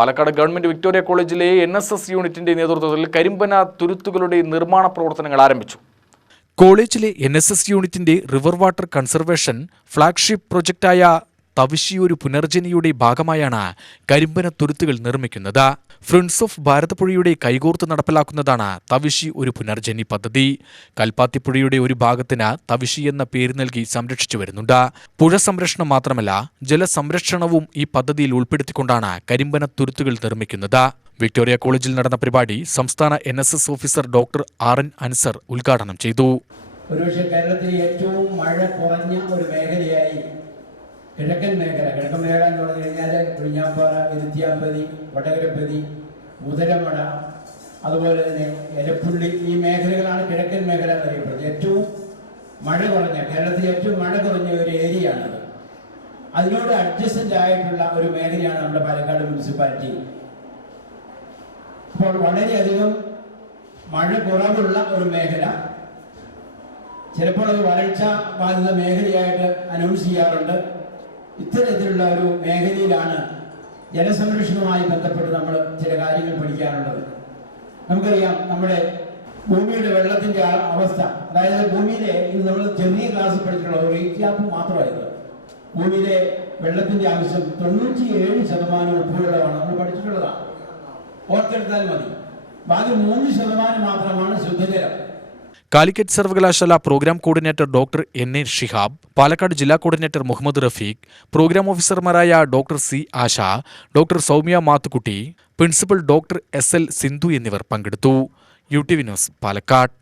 Palakkad government Victoria കോളേജിലെ NSS യൂണിറ്റിന്റെ നേതൃത്വത്തിൽ കരിമ്പന തുരുത്തുകളുടെ നിർമ്മാണ പ്രവർത്തനങ്ങൾ ആരംഭിച്ചു. കോളേജിലെ NSS യൂണിറ്റിന്റെ റിവർ വാട്ടർ കൺസർവേഷൻ ഫ്ളാഗ്ഷിപ്പ് പ്രൊജക്റ്റായ തവിശി ഒരു പുനർജനിയുടെ ഭാഗമായാണ് കരിമ്പന തുരുത്തുകൾ നിർമ്മിക്കുന്നത്. ഫ്രണ്ട്സ് ഓഫ് ഭാരതപ്പുഴയുടെ കൈകോർത്ത് നടപ്പിലാക്കുന്നതാണ് തവിശി ഒരു പുനർജനി പദ്ധതി. കൽപ്പാത്തിപ്പുഴയുടെ ഒരു ഭാഗത്തിന് തവിശി എന്ന പേര് നൽകി സംരക്ഷിച്ചു വരുന്നുണ്ട്. പുഴ സംരക്ഷണം മാത്രമല്ല, ജലസംരക്ഷണവും ഈ പദ്ധതിയിൽ ഉൾപ്പെടുത്തിക്കൊണ്ടാണ് കരിമ്പന തുരുത്തുകൾ നിർമ്മിക്കുന്നത്. വിക്ടോറിയ കോളേജിൽ നടന്ന പരിപാടി സംസ്ഥാന NSS officer doctor RN Ansar ഉദ്ഘാടനം ചെയ്തു. ഒരുപക്ഷെ കേരളത്തിലെ ഏറ്റവും മഴ കുറഞ്ഞ ഒരു മേഖലയായി കിഴക്കൻ മേഖല എന്ന് പറഞ്ഞു കഴിഞ്ഞാൽ പുഴിഞ്ഞാമ്പാറ, എരുത്തിയാമ്പതി, വടകരപ്പതി, മുതലമട, അതുപോലെ തന്നെ എലപ്പുള്ളി, ഈ മേഖലകളാണ് കിഴക്കൻ മേഖല എന്നറിയപ്പെടുന്നത്. ഏറ്റവും മഴ കുറഞ്ഞ കേരളത്തിലെ ഏറ്റവും മഴ കുറഞ്ഞ ഒരു ഏരിയയാണത്. അതിനോട് അഡ്ജസ്റ്റൻ്റ് ആയിട്ടുള്ള ഒരു മേഖലയാണ് നമ്മുടെ പാലക്കാട് മുനിസിപ്പാലിറ്റി. അപ്പോൾ വളരെയധികം മഴ കുറവുള്ള ഒരു മേഖല, ചിലപ്പോൾ അത് വരൾച്ച ബാധിത മേഖലയായിട്ട് അനൗൺസ് ചെയ്യാറുണ്ട്. ഇത്തരത്തിലുള്ള ഒരു മേഖലയിലാണ് ജലസംരക്ഷണവുമായി ബന്ധപ്പെട്ട് നമ്മൾ ചില കാര്യങ്ങൾ പഠിക്കാനുള്ളത്. നമുക്കറിയാം, നമ്മുടെ ഭൂമിയുടെ വെള്ളത്തിന്റെ അവസ്ഥ, അതായത് ഭൂമിയിലെ ഇത് നമ്മൾ ചെറിയ ക്ലാസ്സിൽ പഠിച്ചിട്ടുള്ള ഒരു റീക്യാപ്പ് മാത്രമായിരുന്നു. ഭൂമിയിലെ വെള്ളത്തിന്റെ ആവശ്യം 97% ഉപ്പുവെള്ളമാണ് നമ്മൾ പഠിച്ചിട്ടുള്ളതാണ്. ഓർത്തെടുത്താൽ മതി. ബാക്കി 3% മാത്രമാണ് ശുദ്ധജലം. കാലിക്കറ്റ് സർവകലാശാല program coordinator doctor NA Shihab, Palakkad ജില്ലാ കോർഡിനേറ്റർ മുഹമ്മദ് റഫീഖ്, പ്രോഗ്രാം ഓഫീസർമാരായ doctor C Asha, doctor Soumya Mathukutty, principal doctor SL Sindhu എന്നിവർ പങ്കെടുത്തു. UTV news, Palakkad.